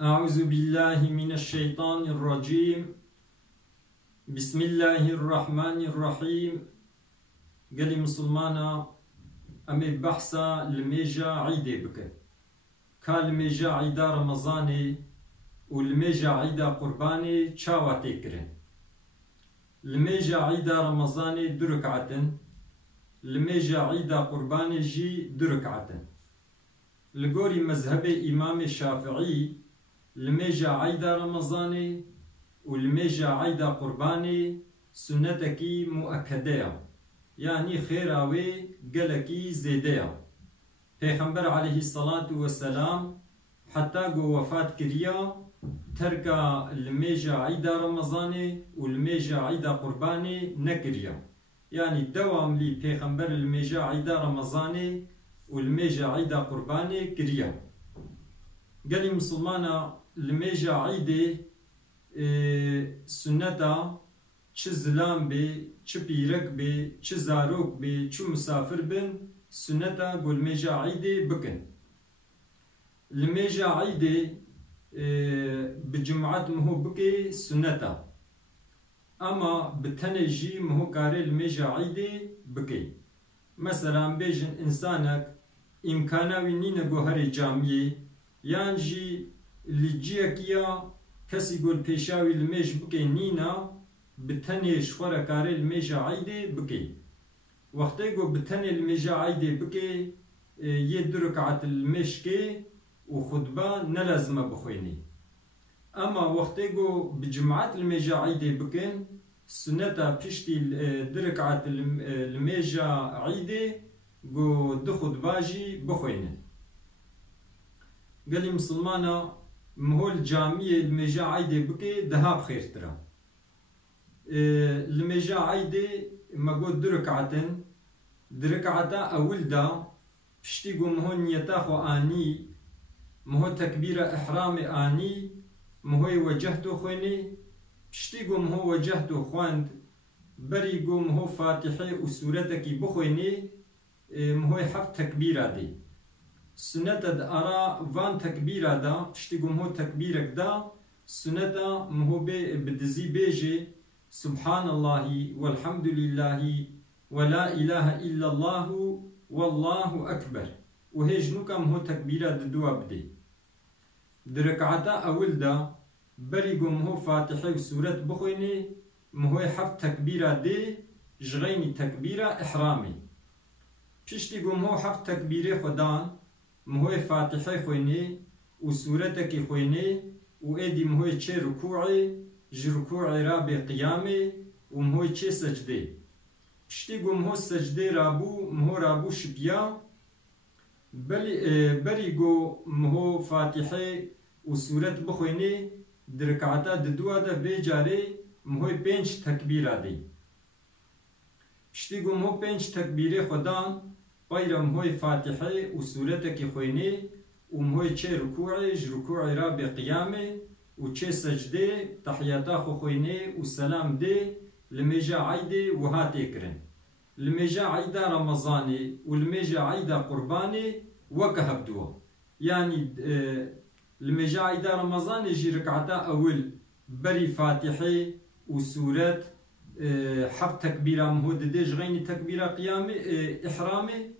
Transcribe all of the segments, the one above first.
أعوذ بالله من الشيطان الرجيم. بسم الله الرحمن الرحيم. قال مسلمانا أمي بحثا الميجا عيدي بك كالميجا عيدا رمضاني والميجا عيدا قرباني تشاواتي كرن. الميجا عيدا رمضاني دركعتن، الميجا عيدا قرباني جي دركعتن. لقوري مذهب إمام الشافعي الميجا عيدا رمضاني والميجا عيدا قرباني سنتكي مؤكدة، يعني خيراوي قلكي زيدية. پیغمبر عليه الصلاة والسلام حتى قو وفات كريا تركا الميجا عيدا رمضاني والميجا عيدا قرباني نكريا، يعني دوام لي پیغمبر الميجا عيدا رمضاني والميجا عيدا قرباني كريا. قالي مسلمانا الميجا عيدي سنتا چه زلام بي چه بيرك بي چه زاروك بي چه مسافر بن سنتا قول ميجا عيدي بكن. الميجا عيدي بجمعات مهو بكي سنتا، اما بتنجي مهو كاري الميجا عيدي بكي. مثلا بيجن انسانك امكاناوي نينا قوهري جامعي يانجي لجيكيا كسي قول بيشاوي الميج بكي نينا بتني شخورة كاري الميجا عيدي بكي. وقتي قو بتني الميجا عيدي بكي يدركعت الميشكي وخطبة نلازمة بخويني. اما وقتي قو بجمعات الميجا عيدي بكين سنتا بشتي دركعت الميجا عيدي قو دخد باجي بخويني. قالي مسلمانا مهول جامعي الميجا عيدي بكي دها بخير ترى. الميجا عيدي ما قول دركعتا أول دا بشتي قو مهو نيتاخو آني مهو تكبيرة إحرام آني مهو وجهتو خويني بشتي قو مهو وجهتو خواند بري قو مهو فاتحي وسورتكي بخويني مهو حف تكبيرة دي سنة أرى وان تكبيرة دا بشتي قو مهو تكبيرك دا سنة مهو بدزي بيجي سبحان الله والحمد لله ولا إله إلا الله والله أكبر، وهي جنوكا مهو تكبيرة دوا بدي. دركعتا أول دا بريقو مهو فاتحي وسورة بخويني مهو حف تكبيرة دي جغيني تكبيرة إحرامي. بشتي قو مهو حف تكبيرة خدان مهو فاتحي خويني وسورتكي خويني وإيدي مهو چه ركوعي جركوعي رابي قيامي ومهو چه سجدي. بشتي قو مهو سجدي رابو مهو رابو شبيا بري قو مهو فاتحي وسورة بخويني دركعتا ددوا دا بيجاري مهو بينش تكبيرة دي. بشتي قو مهو بينش تكبيري خدان بايرا مهو فاتحي وسورتكي خويني ومهو چه ركوعي جركوعي رابي قيامي وچه سجده تحياتا خو خويني والسلام دي لميجا عيدي وهاتي كرن. الميجا عيدا رمضاني والميجا عيدا قرباني وكهب دوا، يعني الميجا عيدا رمضاني جي ركعتا أول بري فاتحي وسورة حف تكبيرة مهود دي جغيني تكبيرة قيامي إحرامي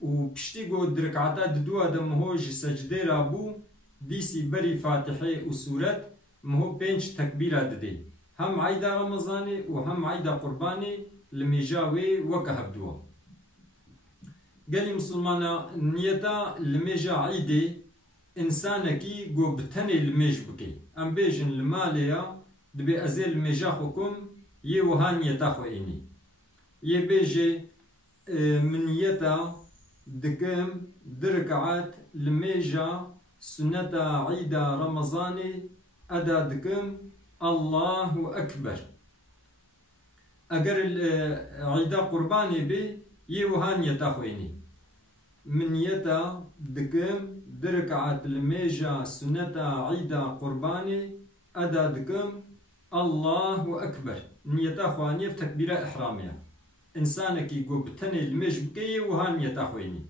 وبشتي قود ركعتا دوا دم هو جي سجده رابو ديسي بري فاتحي وسورة مهو بينش تكبيرة ددي هم عيدا رمضاني وهم عيدا قرباني لميجاوي وكهب دوا. قالي مسلمانا نيتا لميجا عيدي إنسانكي قو بتني الميج بكي أم بيجن الماليا دبي أزيل الميجا خوكم يوهان نيتا خويني يبيجي من نيتا دكم دركعات الميجا سنة عيدا رمضاني أدا دكم الله أكبر. أجر عيدا قرباني بي يوهان يتاخويني من يتا دكم دركعة الميجا سنة عيدا قرباني أدا دكم الله أكبر نيتا خواني في تكبيرة إحرامية. إنسانك يقول بتني الميج بكي وهان يتاخويني.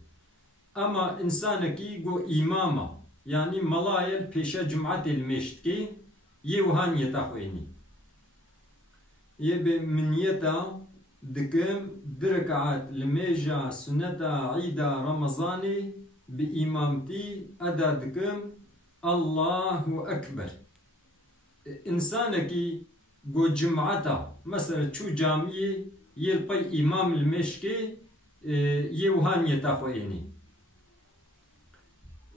أما إنسانك يقول إمامة يعني ملايل بيشا جمعة المشتكي يوهان يتاخويني يبي من يتا دكم دركعات لميجا سنة عيدا رمضاني بإمامتي أدا دكم الله أكبر إنسانكي جو جمعتا مثلا شو جامعي يلقي إمام المشكي يوهان يتاخويني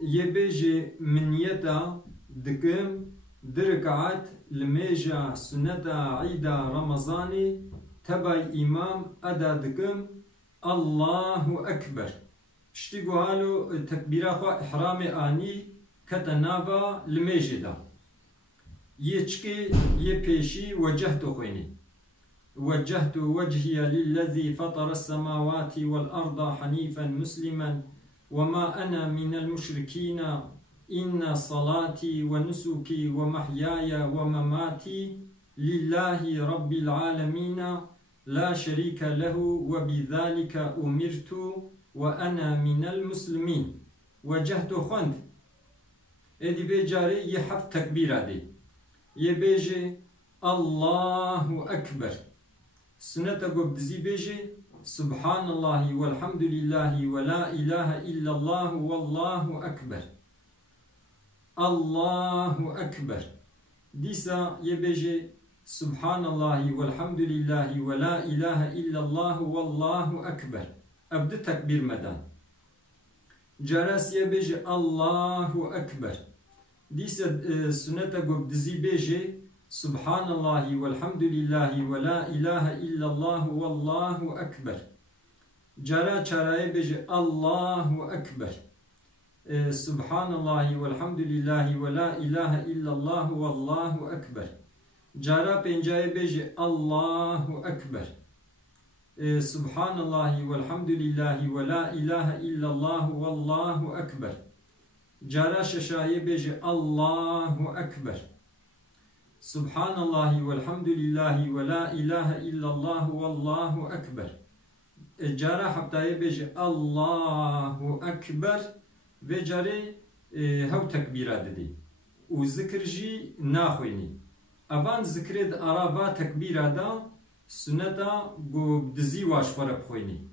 يبيجي من يتا دكم دركعات لميجا سنة عيدا رمضاني تباي إمام أدا دكم الله أكبر اشتيقو هالو تكبيرا خوا إحرام آني كتنابا لميجدا يشكي يبيشي وجهتو خويني وجهت وجهي للذي فطر السماوات والأرض حنيفا مسلما وما أنا من المشركين إن صلاتي ونسكي ومحياي ومماتي لله رب العالمين لا شريك له وبذلك أمرت وأنا من المسلمين وجهت خند إدي بيجاري يحف تكبير دي يبيجي الله أكبر سنة قبدزي بيجي سبحان الله والحمد لله ولا إله إلا الله والله أكبر الله أكبر ديسا يبيجي سبحان الله والحمد لله ولا إله إلا الله والله أكبر أبدأ تكبير مدان جرس يبيجي الله أكبر ديسا سنة قبدزي بيجي سبحان الله والحمد لله ولا إله إلا الله والله أكبر جرا چرای بيجي الله أكبر سبحان الله والحمد لله ولا إله إلا الله والله أكبر جرا پنجای بيجي الله أكبر سبحان الله والحمد لله ولا إله إلا الله والله أكبر جرا ششای بيجي الله أكبر سبحان الله والحمد لله ولا إله إلا الله والله أكبر جارة حبتاي بيجي الله أكبر وجاري هو تكبيرات دي وذكر جي ناخويني أبان ذكرت أرابا تكبيرات دا سنة قو بدزي واشفر بخويني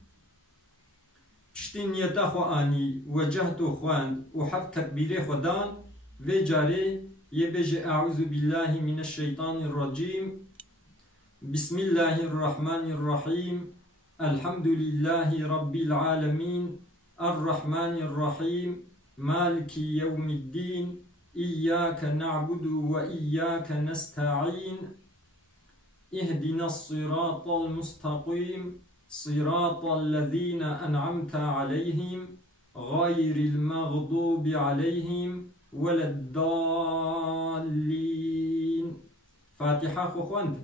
بشتين يتاخو آني وجهتو خوان وحب تكبيري خدان وجاري يبيجي أعوذ بالله من الشيطان الرجيم بسم الله الرحمن الرحيم الحمد لله رب العالمين الرحمن الرحيم مالك يوم الدين إياك نعبد وإياك نستعين اهدنا الصراط المستقيم صراط الذين أنعمت عليهم غير المغضوب عليهم ولا الضالين فاتحة خوند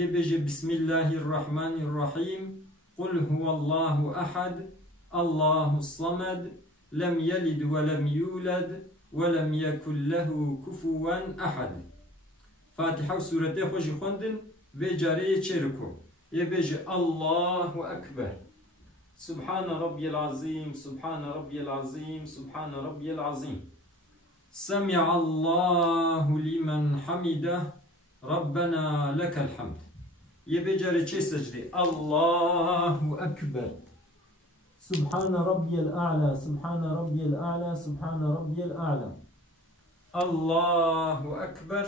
يبجي بسم الله الرحمن الرحيم قل هو الله أحد الله الصمد لم يلد ولم يولد ولم يكن له كفوا أحد فاتحة سورة خوش خوندن وجاري چركو يبجي الله أكبر سبحان ربي العظيم سبحان ربي العظيم سبحان ربي العظيم سمع الله لمن حمده ربنا لك الحمد يبجري چه سجدي الله أكبر سبحان ربي الأعلى سبحان ربي الأعلى سبحان ربي الأعلى الله أكبر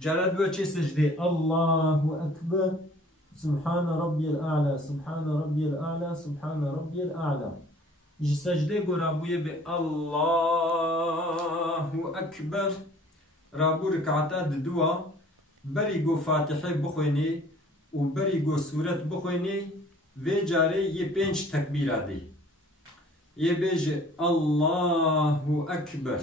جرد وچه سجدي الله أكبر سبحان ربي الأعلى سبحان ربي الأعلى سبحان ربي الأعلى سجده گو رابویه به الله اکبر رابو رکعتا ددوا بری گو فاتحه بخوینی و بری گو سورت بخوینی و جاره یه 5 تکبیر آده یه بیجه الله اکبر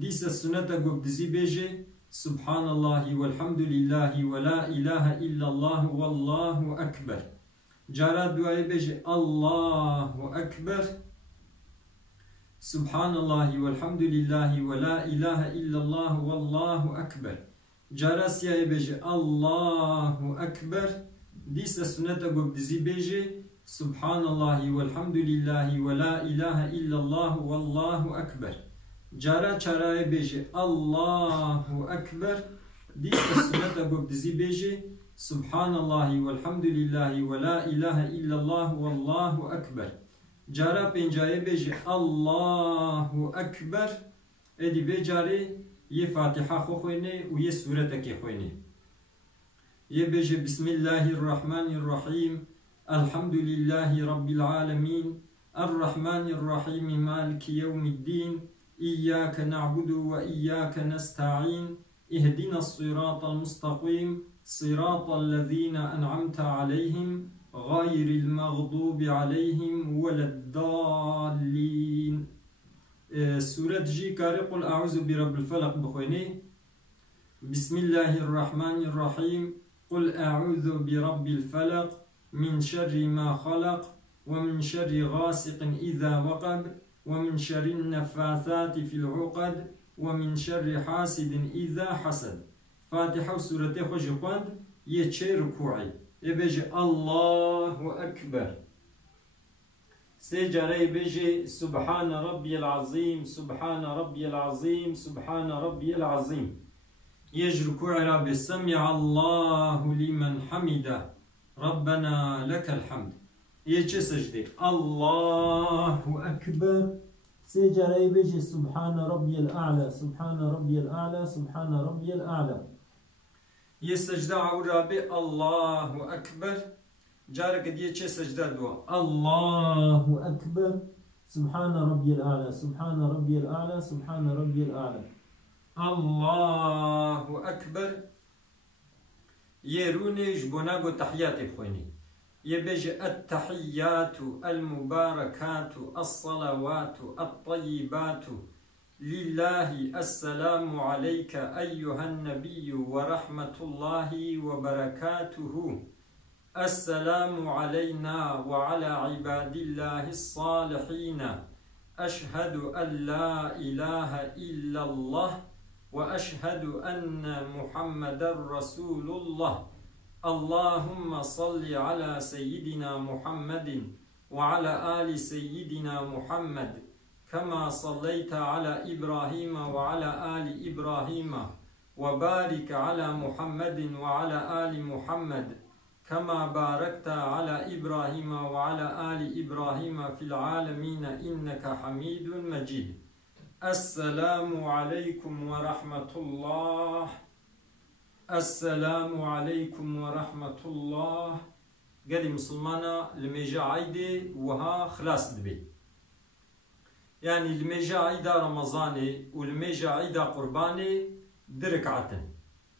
دیسا سنتا گو بدزی بیجه سبحان الله والحمد لله ولا إله إلا الله والله أكبر جارات دعاء بيجي الله أكبر سبحان الله والحمد لله ولا إله إلا الله والله أكبر جارات يا بيجي الله أكبر ديسا سنة قبدزي بيجي سبحان الله والحمد لله ولا إله إلا الله والله أكبر. جارا چرای بیجه الله أكبر. ديست السنة قب دزي بيجي سبحان الله والحمد لله ولا إله إلا الله والله أكبر. جارا بنجاي بيجي الله أكبر. ادي بيجاري يه فاتحة خو خويني ويه سورة كي خويني. يه بيجي بسم الله الرحمن الرحيم الحمد لله رب العالمين الرحمن الرحيم مالك يوم الدين إياك نعبد وإياك نستعين اهدنا الصراط المستقيم صراط الذين أنعمت عليهم غير المغضوب عليهم ولا الضالين. سورة جي كاري قل أعوذ برب الفلق بخويني بسم الله الرحمن الرحيم قل أعوذ برب الفلق من شر ما خلق ومن شر غاسق إذا وقب ومن شر النفاثات في العقد ومن شر حاسد إذا حسد. فاتحة سورة خوش خواند يتشي ركوعي يبيجي الله أكبر. سيجاري بيجي سبحان ربي العظيم سبحان ربي العظيم سبحان ربي العظيم. يجي ركوعي ربي سمع الله لمن حمده ربنا لك الحمد. يجي سجدي الله أكبر. سيجاري بيجي سبحان ربي الأعلى سبحان ربي الأعلى سبحان ربي الأعلى. يسجد عورابي الله أكبر. جارك دي چه سجدة دوا الله أكبر سبحان ربي الأعلى سبحان ربي الأعلى سبحان ربي الأعلى. الله أكبر. يروني جبونا قو تحيات بخويني يبيجي التحيات المباركات الصلوات الطيبات لله السلام عليك أيها النبي ورحمة الله وبركاته السلام علينا وعلى عباد الله الصالحين أشهد أن لا إله إلا الله وأشهد أن محمد رسول الله اللهم صل على سيدنا محمد وعلى آل سيدنا محمد كما صليت على إبراهيم وعلى آل إبراهيم وبارك على محمد وعلى آل محمد كما باركت على إبراهيم وعلى آل إبراهيم في العالمين إنك حميد مجيد. السلام عليكم ورحمة الله. السلام عليكم ورحمة الله. قال مسلمانا لميجا عيدي وها خلاص دبي يعني لميجا عيدا رمضاني ولميجا عيدا قرباني دركعتن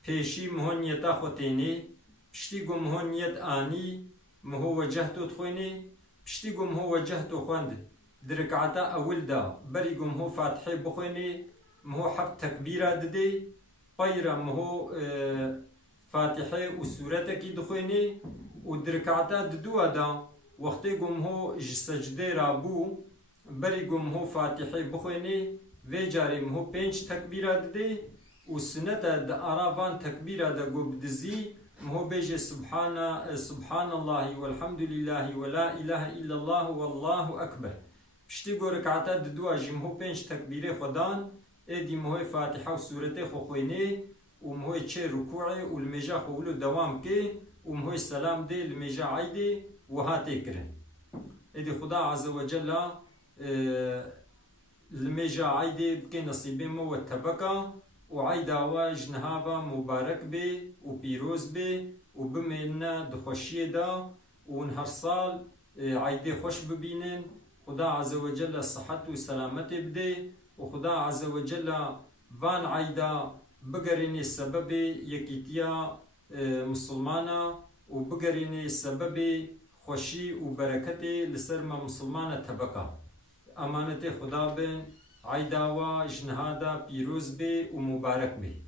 بيشي مهنيتا خوتيني بشتيقو مهنيت آني مهو وجهتو تخويني بشتيقو مهو وجهتو خواند دركعتا أول دا بريقو مهو فاتحي بخويني مهو حف تكبيرا ددي بايرا مهو فاتحي وسورتك دخويني ودركعتا ددوا دا وقتيقو مهو سجدي رابو بريقو مهو فاتحي بخويني ويجاري مهو 5 تكبيرا ددي وسنتا دا أرابان تكبيرا دا قو بدزي مهو بيجي سبحان الله والحمد لله ولا إله إلا الله والله أكبر. بشتيقو ركعتا ددوا جي مهو 5 تكبيري خدان ادي مهو فاتحة وسورتي خوخويني ومهو چه ركوعي والميجا خولو دوام كي ومهو السلام دي الميجا عيدي وهاتي كرن. ادي خدا عز وجل الميجا عيدي بكي نصيبين مو التبكة وعيدا واجنهابا مبارك بي وبيروز بي وبمينا دخوشي دا ونهار صال عيدي خوش ببينن. خدا عز وجل الصحة والسلامة بدي وخدا عز وجل فان عيدا بقريني السبب يكيتيا مسلمانا وبقريني السبب خوشي وبركتي لسرما مسلمانا تبقى. أمانة خدا بن عيدا واجنهادا بيروز بي ومبارك بي.